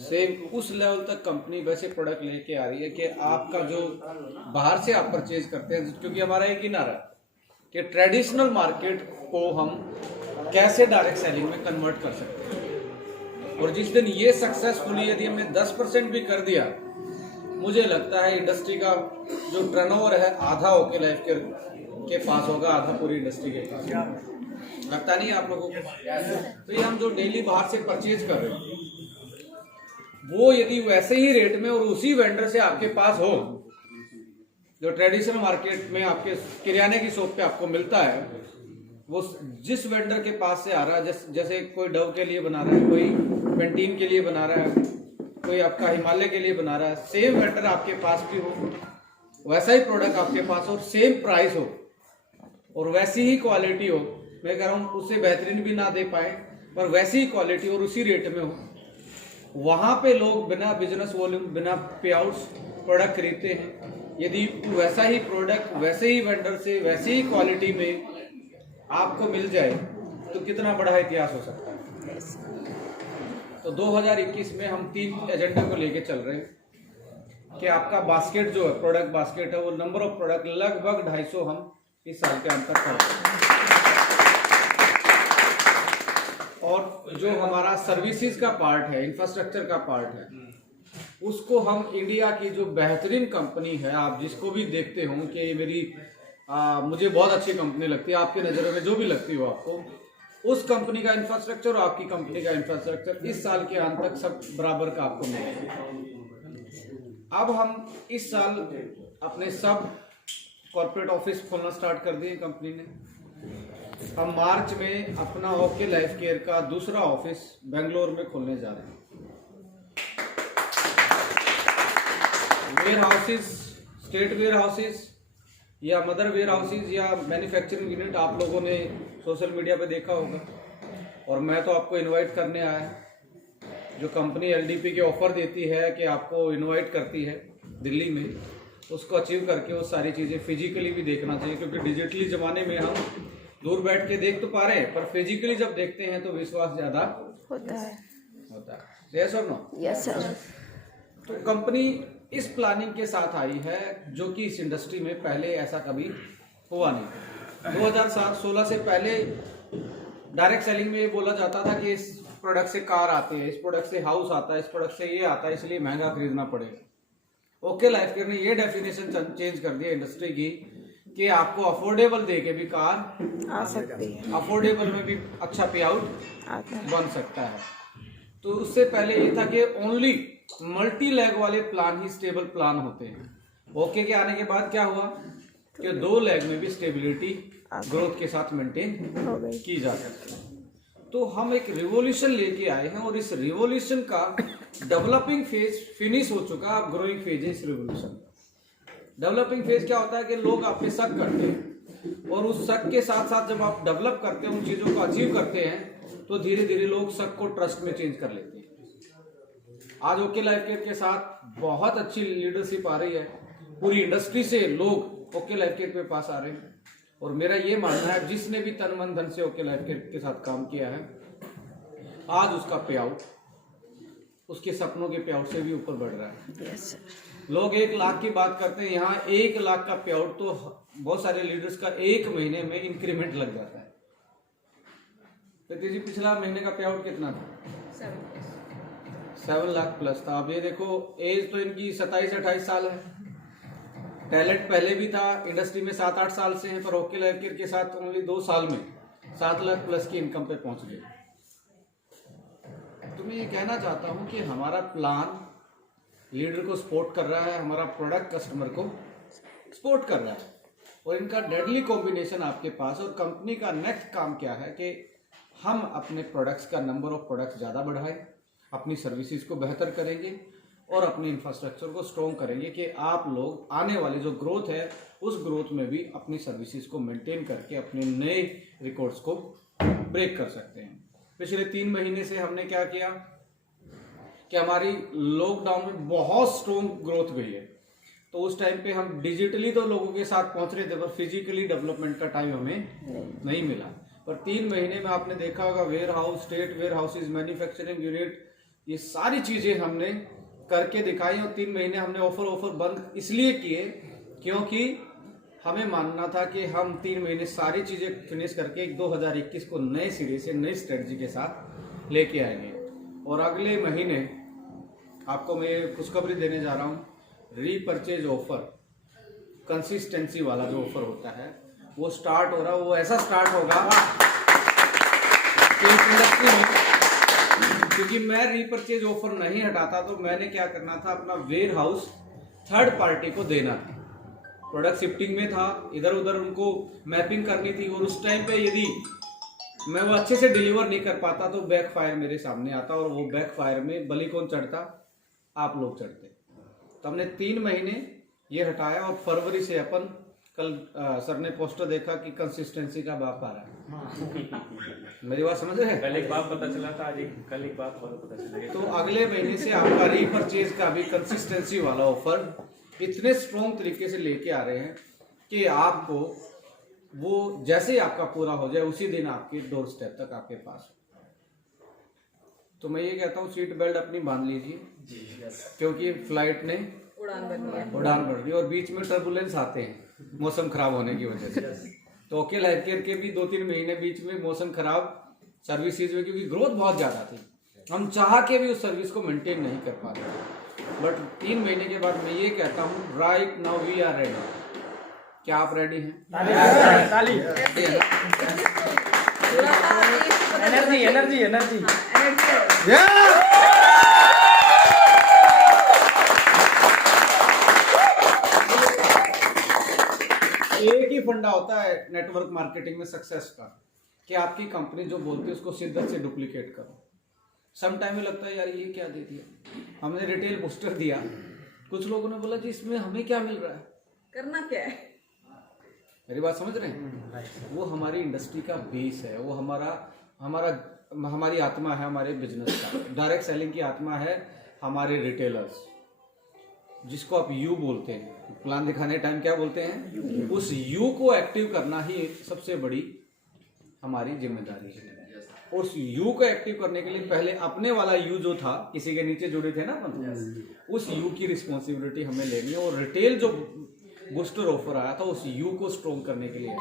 Same उस level तक company वैसे प्रोडक्ट लेके आ रही है कि आपका जो बाहर से आप परचेज करते हैं, क्योंकि हमारा एक ही नारा है कि ट्रेडिशनल मार्केट को हम कैसे डायरेक्ट सेलिंग में कन्वर्ट कर सकते हैं। और जिस दिन ये सक्सेसफुली यदि हमने 10% भी कर दिया, मुझे लगता है इंडस्ट्री का जो टर्नओवर है आधा ओके लाइफ के पास होगा, आधा पूरी इंडस्ट्री के पास। लगता नहीं आप लोगों को? तो ये हम जो डेली बाहर से परचेज कर रहे हैं वो यदि वैसे ही रेट में और उसी वेंडर से आपके पास हो जो ट्रेडिशनल मार्केट में आपके किराने की शॉप पे आपको मिलता है, वो जिस वेंडर के पास से आ रहा है, जैसे कोई डव के लिए बना रहा है, कोई पेंटीन के लिए बना रहा है, कोई आपका हिमालय के लिए बना रहा है, सेम वेंडर आपके पास भी हो, वैसा ही प्रोडक्ट आपके पास हो, सेम प्राइस हो और वैसी ही क्वालिटी हो। मैं कह रहा हूँ उससे बेहतरीन भी ना दे पाए पर वैसी ही क्वालिटी और उसी रेट में हो, वहां पे लोग बिना बिजनेस वॉल्यूम, बिना पे आउट्स प्रोडक्ट खरीदते हैं। यदि वैसा ही प्रोडक्ट वैसे ही वेंडर से वैसी ही क्वालिटी में आपको मिल जाए तो कितना बड़ा इतिहास हो सकता है। तो 2021 में हम 3 एजेंडा को लेके चल रहे हैं कि आपका बास्केट जो है, प्रोडक्ट बास्केट है, वो नंबर ऑफ प्रोडक्ट लगभग 250 हम इस साल के अंत तक करेंगे। और जो हमारा सर्विसेज का पार्ट है, इंफ्रास्ट्रक्चर का पार्ट है, उसको हम इंडिया की जो बेहतरीन कंपनी है, आप जिसको भी देखते हो कि मुझे बहुत अच्छी कंपनी लगती है, आपके नज़रों में जो भी लगती हो आपको, उस कंपनी का इंफ्रास्ट्रक्चर और आपकी कंपनी का इंफ्रास्ट्रक्चर इस साल के अंत तक सब बराबर का आपको मिलेगा। अब हम इस साल अपने सब कॉर्पोरेट ऑफिस खोलना स्टार्ट कर दिए कंपनी ने। हम मार्च में अपना ओके लाइफ केयर का दूसरा ऑफिस बेंगलोर में खोलने जा रहे हैं। Warehouses, state warehouses या मदर वेयर हाउसेज या मैन्युफैक्चरिंग यूनिट आप लोगों ने सोशल मीडिया पे देखा होगा, और मैं तो आपको इनवाइट करने आया। जो कंपनी एलडीपी के ऑफर देती है कि आपको इनवाइट करती है दिल्ली में, उसको अचीव करके वो सारी चीज़ें फिजिकली भी देखना चाहिए, क्योंकि डिजिटली ज़माने में हम दूर बैठ के देख तो पा रहे हैं पर फिजिकली जब देखते हैं तो विश्वास ज़्यादा होता है। यस और नो? Yes sir. तो कंपनी इस प्लानिंग के साथ आई है जो कि इस इंडस्ट्री में पहले ऐसा कभी हुआ नहीं। 2016 से पहले डायरेक्ट सेलिंग में ये बोला जाता था कि इस प्रोडक्ट से कार आते हैं, इस प्रोडक्ट से हाउस आता है, इस प्रोडक्ट से ये आता है, इसलिए महंगा खरीदना पड़ेगा। ओके लाइफ केयर ने ये डेफिनेशन चेंज कर दिया इंडस्ट्री की कि आपको अफोर्डेबल दे के भी कार आ सकती है, अफोर्डेबल में भी अच्छा पे आउट बन सकता है। तो उससे पहले ये था कि ओनली मल्टी लेग वाले प्लान ही स्टेबल प्लान होते हैं। ओके के आने के बाद क्या हुआ कि 2 लेग में भी स्टेबिलिटी ग्रोथ के साथ मेंटेन की जा सकती है। तो हम एक रिवॉल्यूशन लेके आए हैं और इस रिवॉल्यूशन का डेवलपिंग फेज फिनिश हो चुका, अब ग्रोइंग फेज है इस रिवॉल्यूशन। डेवलपिंग फेज क्या होता है कि लोग आप पे शक करते हैं और उस शक के साथ साथ जब आप डेवलप करते हैं, उन चीजों को अचीव करते हैं, तो धीरे धीरे लोग शक को ट्रस्ट में चेंज कर लेते हैं। आज ओके लाइफ केयर के साथ बहुत अच्छी लीडरशिप आ रही है, पूरी इंडस्ट्री से लोग ओके लाइफ केयर के पास आ रहे हैं। और मेरा ये मानना है जिसने भी तन मन धन से ओके लाइफ केयर के साथ काम किया है, आज उसका पे आउट उसके सपनों के पे आउट से भी ऊपर बढ़ रहा है। yes, लोग 1 लाख की बात करते हैं, यहाँ 1 लाख का पे आउट तो बहुत सारे लीडर्स का 1 महीने में इंक्रीमेंट लग जाता है। तो जी पिछला महीने का पे आउट कितना था? 7 लाख प्लस था। अब ये देखो एज तो इनकी 27-28 साल है, टैलेंट पहले भी था, इंडस्ट्री में 7-8 साल से हैं, पर ओके लाइफ केयर के साथ ओनली 2 साल में 7 लाख प्लस की इनकम पे पहुंच गए। तो मैं ये कहना चाहता हूं कि हमारा प्लान लीडर को सपोर्ट कर रहा है, हमारा प्रोडक्ट कस्टमर को सपोर्ट कर रहा है, और इनका डेडली कॉम्बिनेशन आपके पास। और कंपनी का नेक्स्ट काम क्या है कि हम अपने प्रोडक्ट्स का नंबर ऑफ प्रोडक्ट्स ज़्यादा बढ़ाएं, अपनी सर्विसेज को बेहतर करेंगे और अपने इंफ्रास्ट्रक्चर को स्ट्रॉन्ग करेंगे कि आप लोग आने वाली जो ग्रोथ है उस ग्रोथ में भी अपनी सर्विसेज को मेंटेन करके अपने नए रिकॉर्ड्स को ब्रेक कर सकते हैं। पिछले 3 महीने से हमने क्या किया कि हमारी लॉकडाउन में बहुत स्ट्रॉन्ग ग्रोथ गई है, तो उस टाइम पे हम डिजिटली तो लोगों के साथ पहुंच रहे थे पर फिजिकली डेवलपमेंट का टाइम हमें नहीं मिला। पर 3 महीने में आपने देखा होगा warehouse, state warehouses, manufacturing unit, ये सारी चीजें हमने करके दिखाई। और 3 महीने हमने ऑफर बंद इसलिए किए क्योंकि हमें मानना था कि हम 3 महीने सारी चीजें फिनिश करके 2021 को नए सिरे से नई स्ट्रेटजी के साथ लेके आएंगे। और अगले महीने आपको मैं खुशखबरी देने जा रहा हूँ, रीपर्चेज ऑफर, कंसिस्टेंसी वाला जो ऑफर होता है वो स्टार्ट हो रहा है। वो ऐसा स्टार्ट होगा कि इस इंडस्ट्री में, क्योंकि मैं रीपर्चेज ऑफर नहीं हटाता तो मैंने क्या करना था, अपना वेयर हाउस थर्ड पार्टी को देना था। प्रोडक्ट शिफ्टिंग में था, इधर उधर उनको मैपिंग करनी थी, और उस टाइम पे यदि मैं वो अच्छे से डिलीवर नहीं कर पाता तो बैकफायर मेरे सामने आता, और वो बैकफायर में बलि कौन चढ़ता, आप लोग चढ़ते। तो हमने 3 महीने ये हटाया, और फरवरी से अपन कल सर ने पोस्टर देखा कि कंसिस्टेंसी का बाप आ रहा है। मेरी बात समझ रहे हैं? कल एक बात पता चला था, आज कल एक बात और पता चला। तो अगले महीने से आपका रीपर्चेज का भी कंसिस्टेंसी वाला ऑफर इतने स्ट्रॉन्ग तरीके से लेके आ रहे हैं कि आपको वो जैसे ही आपका पूरा हो जाए उसी दिन आपके डोर स्टेप तक आपके पास। तो मैं ये कहता हूँ सीट बेल्ट अपनी बांध लीजिए, क्योंकि फ्लाइट ने उड़ान भर दी, और बीच में टर्बुलेंस आते हैं मौसम खराब होने की वजह से। तो ओके लाइफ केयर के भी 2-3 महीने बीच में मौसम खराब सर्विसेज में, क्योंकि ग्रोथ बहुत ज्यादा थी, हम चाह के भी उस सर्विस को मेंटेन नहीं कर पा रहे। बट 3 महीने के बाद मैं ये कहता हूँ, right now we are ready. क्या आप रेडी हैं? एनर्जी एक ही फंडा होता है नेटवर्क मार्केटिंग में सक्सेस का, कि आपकी कंपनी जो बोलती है उसको शिद्दत से डुप्लीकेट करो। सम टाइम में लगता है यार ये क्या दे दिया, हमने रिटेल बूस्टर दिया, कुछ लोगों ने बोला जी इसमें हमें क्या मिल रहा है, करना क्या है। मेरी बात समझ रहे हैं? वो हमारी इंडस्ट्री का बेस है, वो हमारी आत्मा है, हमारे बिजनेस का डायरेक्ट सेलिंग की आत्मा है, हमारे रिटेलर्स, जिसको आप यू बोलते हैं, प्लान दिखाने टाइम क्या बोलते हैं, उस यू को एक्टिव करना ही सबसे बड़ी हमारी जिम्मेदारी है। उस यू को एक्टिव करने के लिए पहले अपने वाला यू जो था, किसी के नीचे जुड़े थे ना अपन, उस यू की रिस्पॉन्सिबिलिटी हमें लेनी है। और रिटेल जो बूस्टर ऑफर आया था उस यू को स्ट्रॉन्ग करने के लिए,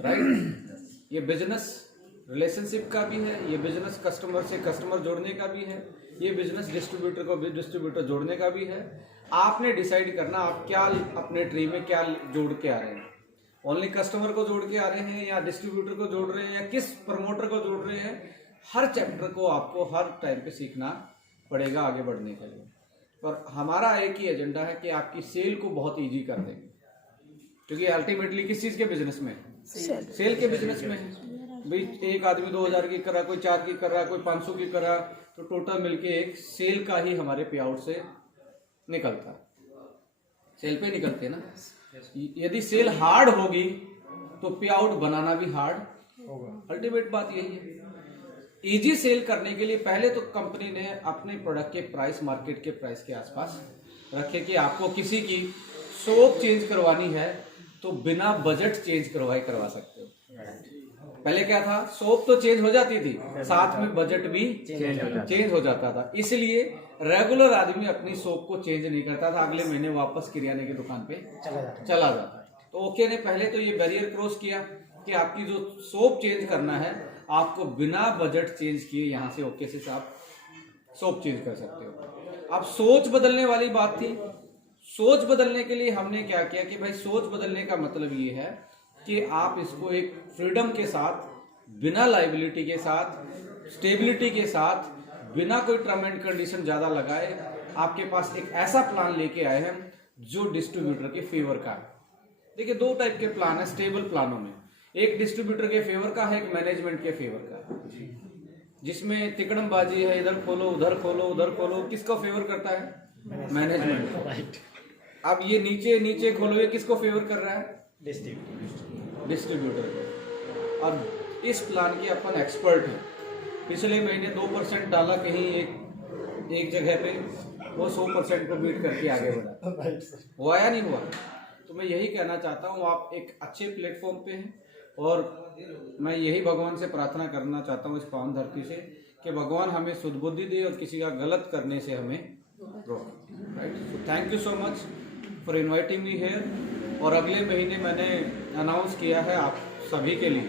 राइट। ये बिजनेस रिलेशनशिप का भी है, ये बिजनेस कस्टमर से कस्टमर जोड़ने का भी है, ये बिजनेस डिस्ट्रीब्यूटर को डिस्ट्रीब्यूटर जोड़ने का भी है। आपने डिसाइड करना आप क्या अपने ट्री में क्या जोड़ के आ रहे हैं, ओनली कस्टमर को जोड़ के आ रहे हैं या डिस्ट्रीब्यूटर को जोड़ रहे हैं या किस प्रमोटर को जोड़ रहे हैं। हर चैप्टर को आपको हर टाइम पे सीखना पड़ेगा आगे बढ़ने के लिए। पर हमारा एक ही एजेंडा है कि आपकी सेल को बहुत इजी कर देंगे, क्योंकि अल्टीमेटली किस चीज के बिजनेस में, सेल के बिजनेस में है। भाई एक आदमी 2000 की कर रहा, कोई 4 की कर रहा, कोई 500 की कर रहा, तो टोटल मिलके एक सेल का ही हमारे पे आउट से निकलता, सेल पे निकलते ना। यदि सेल हार्ड होगी तो पे आउट बनाना भी हार्ड होगा। अल्टीमेट बात यही है। इजी सेल करने के लिए पहले तो कंपनी ने अपने प्रोडक्ट के प्राइस मार्केट के प्राइस के आसपास रखे कि आपको किसी की सोप चेंज करवानी है तो बिना बजट चेंज करवा सकते हो। पहले क्या था, सोप तो चेंज हो जाती थी, साथ में बजट भी चेंज हो जाता था। इसलिए रेगुलर आदमी अपनी सोप को चेंज नहीं करता था, अगले महीने वापस किराने की दुकान पे चला जाता। तो ओके ने पहले तो ये बैरियर क्रॉस किया कि आपकी जो सोप चेंज करना है आपको बिना बजट चेंज किए यहाँ से ओके से आप सोप चेंज कर सकते हो। अब सोच बदलने वाली बात थी। सोच बदलने के लिए हमने क्या किया कि भाई सोच बदलने का मतलब ये है कि आप इसको एक फ्रीडम के साथ, बिना लाइबिलिटी के साथ, स्टेबिलिटी के साथ, बिना कोई टर्म एंड कंडीशन ज्यादा लगाए आपके पास एक ऐसा प्लान लेके आए हैं जो डिस्ट्रीब्यूटर के फेवर का है। देखिए 2 टाइप के प्लान है स्टेबल प्लानों में, एक डिस्ट्रीब्यूटर के फेवर का है, एक मैनेजमेंट के फेवर का है, जिसमें तिकड़मबाजी है, इधर खोलो उधर खोलो उधर खोलो। किसको फेवर करता है? मैनेजमेंट। अब ये नीचे खोलो, ये किसको फेवर कर रहा है? डिस्ट्रीब्यूटर को। और इस प्लान के अपन एक्सपर्ट हैं। पिछले महीने 2% डाला कहीं एक जगह पे, वो 100% को बीट करके आगे बढ़ा। हुआ या नहीं हुआ? तो मैं यही कहना चाहता हूँ, आप एक अच्छे प्लेटफॉर्म पे हैं और मैं यही भगवान से प्रार्थना करना चाहता हूँ इस पावन धरती से कि भगवान हमें सुदबुद्धि दे और किसी का गलत करने से हमें रोके, right. So thank you so much for inviting me here. और अगले महीने मैंने अनाउंस किया है आप सभी के लिए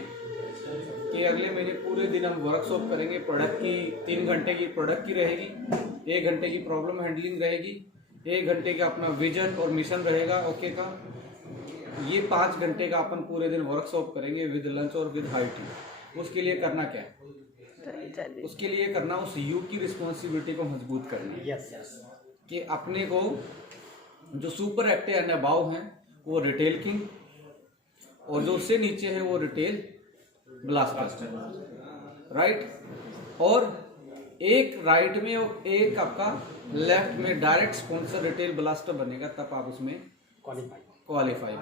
कि अगले महीने पूरे दिन हम वर्कशॉप करेंगे। प्रोडक्ट की 3 घंटे की प्रोडक्ट की रहेगी, 1 घंटे की प्रॉब्लम हैंडलिंग रहेगी, 1 घंटे का अपना विजन और मिशन रहेगा ओके का। ये 5 घंटे का अपन पूरे दिन वर्कशॉप करेंगे विद लंच और विद हाई टी। उसके लिए करना क्या है? उसके लिए करना उस यू की रिस्पॉन्सिबिलिटी को मजबूत करना है कि अपने को जो सुपर एक्टिव एंड अबाव हैं वो रिटेल किंग, और जो उससे नीचे है वो रिटेल ब्लास्टर, राइट। और एक राइट में और एक आपका लेफ्ट में डायरेक्ट स्पॉन्सर रिटेल ब्लास्टर बनेगा, तब आप उसमें क्वालिफाई हो।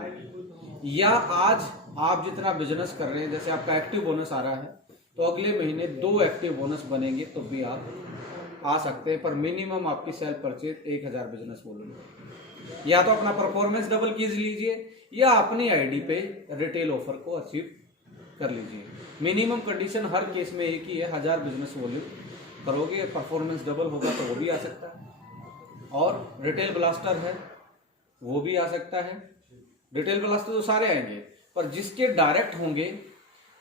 या आज आप जितना बिजनेस कर रहे हैं, जैसे आपका एक्टिव बोनस आ रहा है तो अगले महीने 2 एक्टिव बोनस बनेंगे तो भी आप आ सकते हैं, पर मिनिमम आपकी सेल्फ परचेज 1000 बिजनेस बोलेंगे। या तो अपना परफॉर्मेंस डबल कीज लीजिए या अपनी आईडी पे रिटेल ऑफर को अचीव कर लीजिए। मिनिमम कंडीशन हर केस में एक ही है, 1000 बिजनेस वॉल्यूम करोगे, परफॉर्मेंस डबल होगा तो वो भी आ सकता है। और रिटेल ब्लास्टर है वो भी आ सकता है। रिटेल ब्लास्टर तो सारे आएंगे, पर जिसके डायरेक्ट होंगे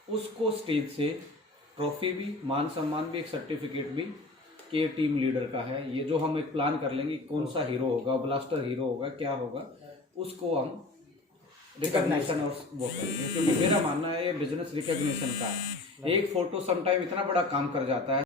उसको स्टेज से ट्रॉफी भी, मान सम्मान भी, एक सर्टिफिकेट भी कि ये टीम लीडर का है। ये जो हम एक प्लान कर लेंगे कौन सा हीरो होगा, ब्लास्टर हीरो होगा, क्या होगा, उसको हम रिकॉग्निशन और वो करेंगे। क्योंकि मेरा मानना है ये बिजनेस रिकॉग्निशन का है। एक फोटो समटाइम इतना बड़ा काम कर जाता है।